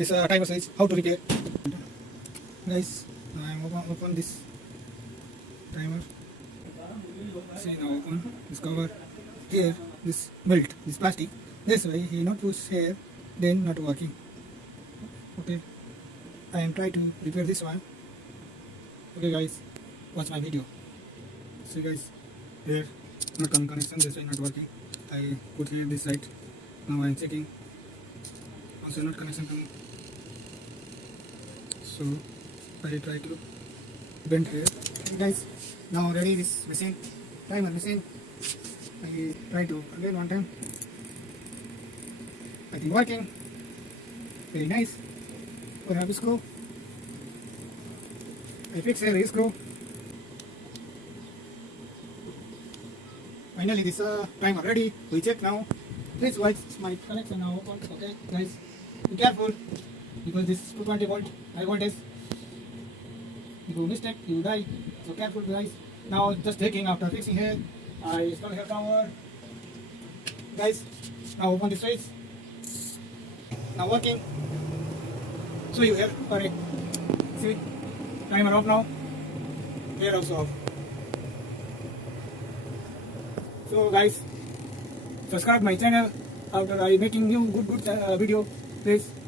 this timer switch, how to repair. Guys, I am open this timer. See, now open this cover. Here, this belt, this plastic. This way, he not push here, then not working. Okay, I am trying to repair this one. Okay, guys, watch my video. See, guys, here not come connection. This way not working. I put here this side. Now I am checking. Also not connection coming. So I try to bend here. Okay, guys, now ready this machine, timer machine. I try to again one time. I think working. Very nice. We have a screw. I fix here a screw. Finally this timer ready. We check now. Please watch my connection now open. Okay, guys, be careful because this is 220 volt high voltage. If you mistake, you die. So careful, guys. Now just taking after fixing here. I install here power. Guys, now open the switch. Now working. So you have correct. See, timer off now. Here also off. So guys, subscribe my channel after I making new good video. Please.